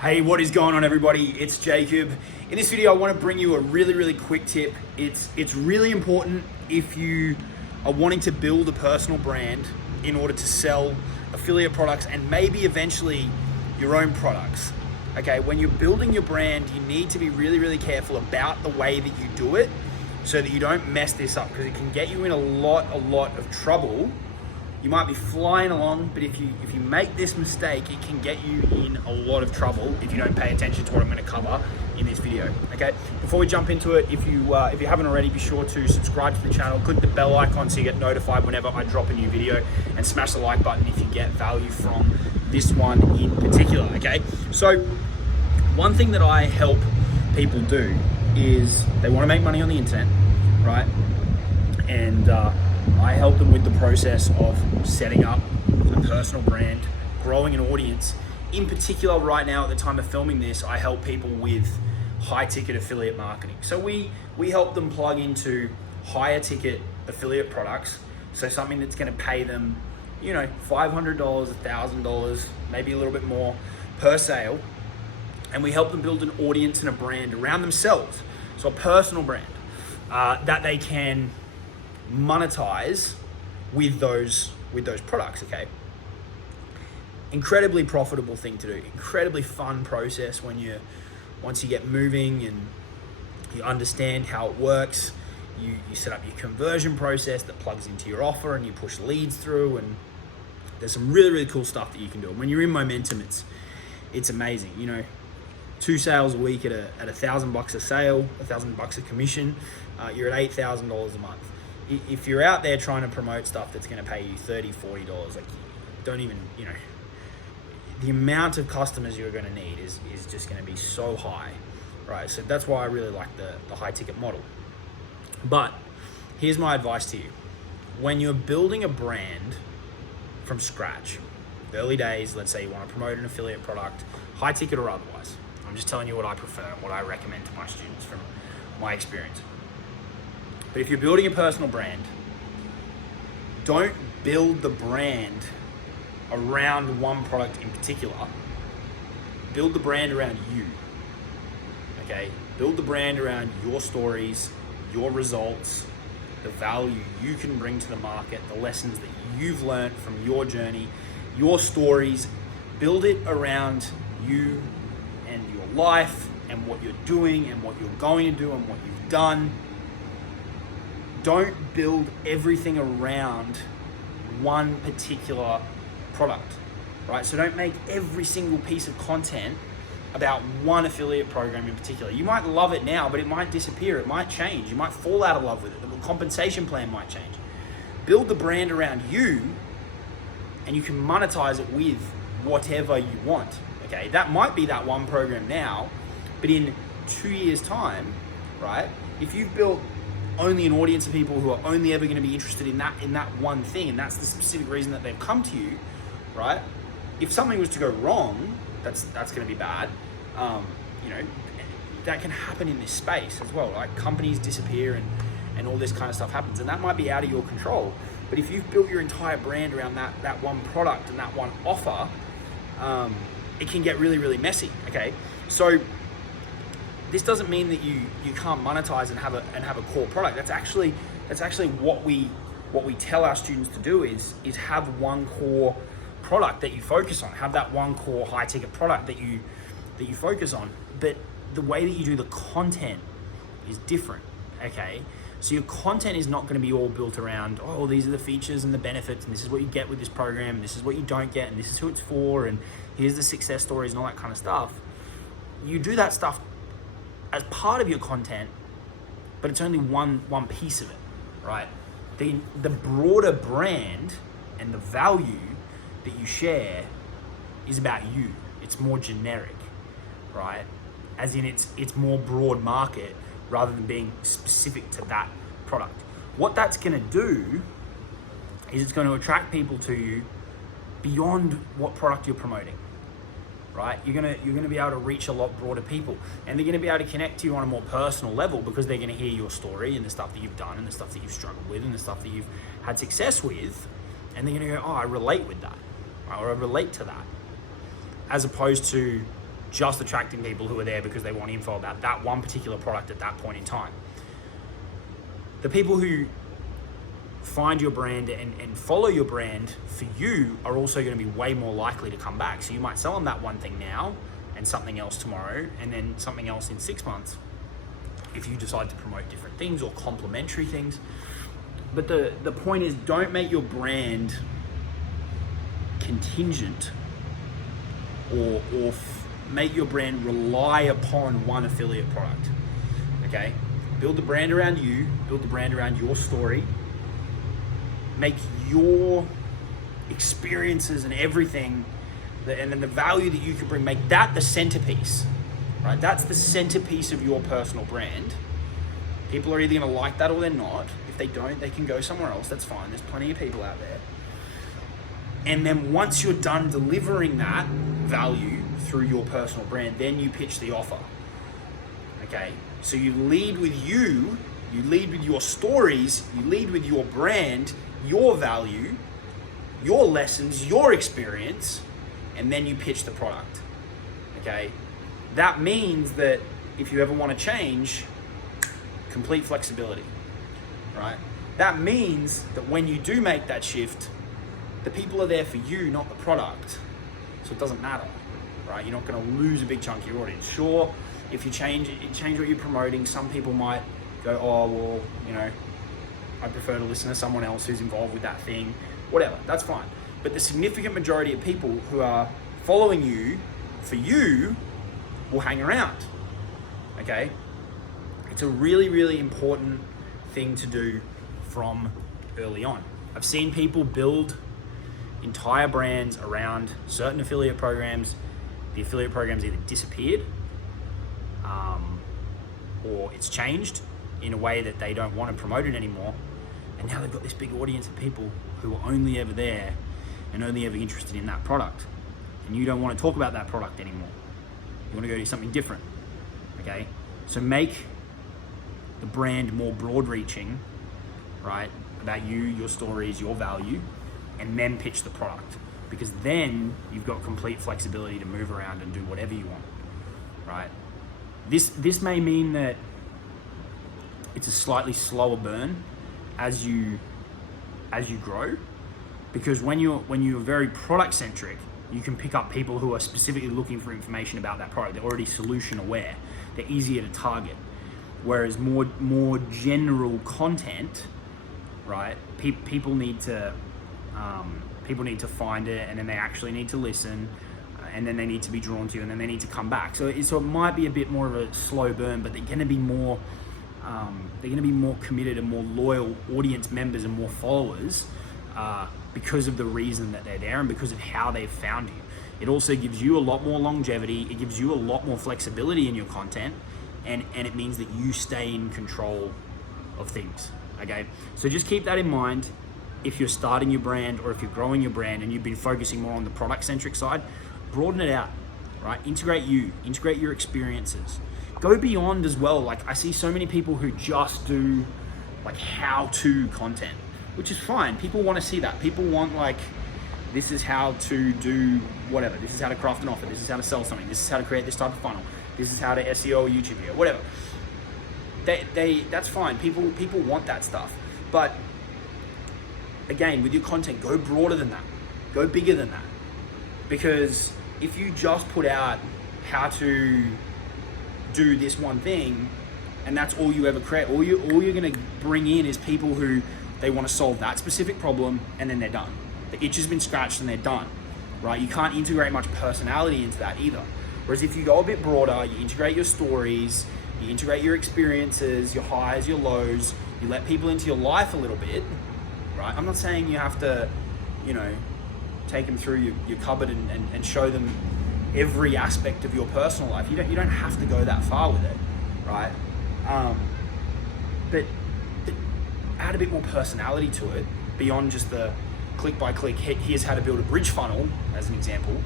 Hey, what is going on, everybody? It's Jacob. In this video, I want to bring you a really quick tip. It's really important if you are wanting to build a personal brand in order to sell affiliate products and maybe eventually your own products. Okay, when you're building your brand, you need to be really careful about the way that you do it so that you don't mess this up, because it can get you in a lot of trouble. You might be flying along, but if you make this mistake, it can get you in a lot of trouble if you don't pay attention to what I'm going to cover in this video. Okay, before we jump into it, if you haven't already, be sure to subscribe to the channel, click the bell icon so you get notified whenever I drop a new video, and smash the like button if you get value from this one in particular. Okay, so one thing that I help people do is they want to make money on the internet, right? And I help them with the process of setting up a personal brand, growing an audience. In particular, right now at the time of filming this, I help people with high ticket affiliate marketing. So we help them plug into higher ticket affiliate products. So something that's going to pay them, $500, $1,000, maybe a little bit more per sale. And we help them build an audience and a brand around themselves. So a personal brand that they can monetize with those products. Okay, incredibly profitable thing to do, incredibly fun process once you get moving and you understand how it works. You set up your conversion process that plugs into your offer and you push leads through, and there's some really cool stuff that you can do. And when you're in momentum, it's amazing. 2 sales a week at $1,000 a sale, $1,000 a commission, you're at $8,000 a month. If you're out there trying to promote stuff that's going to pay you $30, $40, like, don't even, the amount of customers you're going to need is just going to be so high, right? So that's why I really like the high ticket model. But here's my advice to you. When you're building a brand from scratch, early days, let's say you want to promote an affiliate product, high ticket or otherwise, I'm just telling you what I prefer and what I recommend to my students from my experience. But if you're building a personal brand, don't build the brand around one product in particular. Build the brand around you. Okay? Build the brand around your stories, your results, the value you can bring to the market, the lessons that you've learned from your journey, your stories. Build it around you and your life and what you're doing and what you're going to do and what you've done. Don't build everything around one particular product, right? So don't make every single piece of content about one affiliate program in particular. You might love it now, but it might disappear. It might change. You might fall out of love with it. The compensation plan might change. Build the brand around you, and you can monetize it with whatever you want. Okay, that might be that one program now, but in 2 years' time, right? If you've built only an audience of people who are only ever going to be interested in that one thing, and that's the specific reason that they've come to you, right? If something was to go wrong, that's going to be bad. That can happen in this space as well. Like, companies disappear and all this kind of stuff happens, and that might be out of your control. But if you've built your entire brand around that one product and that one offer, it can get really messy. Okay, so this doesn't mean that you can't monetize and have a core product. That's actually what we tell our students to do is have one core product that you focus on. Have that one core high ticket product that you focus on. But the way that you do the content is different. Okay, so your content is not going to be all built around, oh, these are the features and the benefits, and this is what you get with this program, and this is what you don't get, and this is who it's for, and here's the success stories and all that kind of stuff. You do that stuff as part of your content, but it's only one piece of it, right? The broader brand and the value that you share is about you. It's more generic, right? As in it's more broad market rather than being specific to that product. What that's gonna do is it's gonna attract people to you beyond what product you're promoting. Right? You're gonna be able to reach a lot broader people, and they're gonna be able to connect to you on a more personal level because they're gonna hear your story and the stuff that you've done and the stuff that you've struggled with and the stuff that you've had success with, and they're gonna go, oh, I relate with that, or I relate to that, as opposed to just attracting people who are there because they want info about that one particular product at that point in time. The people who find your brand and follow your brand for you are also going to be way more likely to come back. So you might sell them that one thing now and something else tomorrow and then something else in 6 months if you decide to promote different things or complementary things. But the point is, don't make your brand contingent or make your brand rely upon one affiliate product, okay? Build the brand around you, build the brand around your story, make your experiences and everything, and then the value that you can bring, make that the centerpiece, right? That's the centerpiece of your personal brand. People are either gonna like that or they're not. If they don't, they can go somewhere else, that's fine. There's plenty of people out there. And then once you're done delivering that value through your personal brand, then you pitch the offer, okay? So you lead with you lead with your stories, you lead with your brand, your value, your lessons, your experience, and then you pitch the product, okay? That means that if you ever want to change, complete flexibility, right? That means that when you do make that shift, the people are there for you, not the product. So it doesn't matter, right? You're not going to lose a big chunk of your audience. Sure, if you change what you're promoting, some people might go, oh, well, you know, I prefer to listen to someone else who's involved with that thing, whatever, that's fine. But the significant majority of people who are following you for you will hang around, okay? It's a really, really important thing to do from early on. I've seen people build entire brands around certain affiliate programs. The affiliate program's either disappeared or it's changed in a way that they don't want to promote it anymore. And now they've got this big audience of people who are only ever there and only ever interested in that product. And you don't want to talk about that product anymore. You want to go do something different, okay? So make the brand more broad reaching, right? About you, your stories, your value, and then pitch the product. Because then you've got complete flexibility to move around and do whatever you want, right? This may mean that it's a slightly slower burn as you grow, because when you're very product centric, you can pick up people who are specifically looking for information about that product. They're already solution aware. They're easier to target. Whereas more general content, right? People need to find it, and then they actually need to listen, and then they need to be drawn to you, and then they need to come back. So it might be a bit more of a slow burn, but they're going to be more committed and more loyal audience members and more followers because of the reason that they're there and because of how they've found you. It also gives you a lot more longevity. It gives you a lot more flexibility in your content, and it means that you stay in control of things, okay? So just keep that in mind. If you're starting your brand or if you're growing your brand and you've been focusing more on the product-centric side, broaden it out, right? Integrate your experiences. Go beyond as well. Like, I see so many people who just do like how-to content, which is fine. People want to see that. People want, like, this is how to do whatever. This is how to craft an offer. This is how to sell something. This is how to create this type of funnel. This is how to SEO a YouTube video, whatever. That's fine. People want that stuff. But again, with your content, go broader than that. Go bigger than that. Because if you just put out how to do this one thing, and that's all you ever create, all you're gonna bring in is people who they want to solve that specific problem, and then they're done. The itch has been scratched and they're done, right? You can't integrate much personality into that either. Whereas if you go a bit broader, you integrate your stories, you integrate your experiences, your highs, your lows, you let people into your life a little bit, right? I'm not saying you have to, take them through your cupboard and show them every aspect of your personal life. You don't have to go that far with it, right? But add a bit more personality to it beyond just the click by click. Here's how to build a bridge funnel, as an example.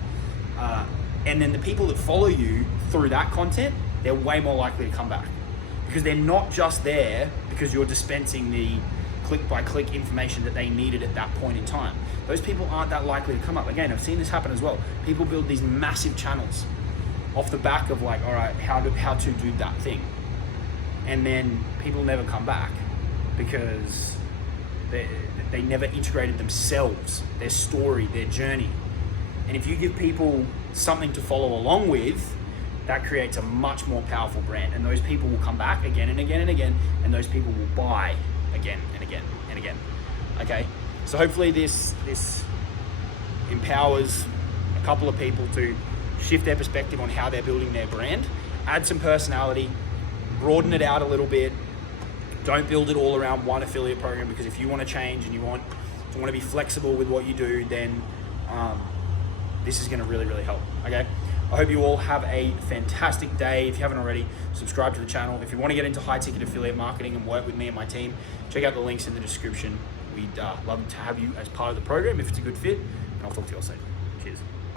And then the people that follow you through that content, they're way more likely to come back because they're not just there because you're dispensing the click by click information that they needed at that point in time. Those people aren't that likely to come up. Again, I've seen this happen as well. People build these massive channels, off the back of like, all right, how to do that thing. And then people never come back because they never integrated themselves, their story, their journey. And if you give people something to follow along with, that creates a much more powerful brand. And those people will come back again and again and again, and those people will buy again and again and again. Okay, so hopefully this empowers a couple of people to shift their perspective on how they're building their brand, add some personality, broaden it out a little bit. Don't build it all around one affiliate program, because if you want to change and you want to be flexible with what you do, then this is going to really, really help. Okay, I hope you all have a fantastic day. If you haven't already, subscribe to the channel. If you want to get into high ticket affiliate marketing and work with me and my team, check out the links in the description. We'd love to have you as part of the program if it's a good fit, and I'll talk to you all soon. Cheers.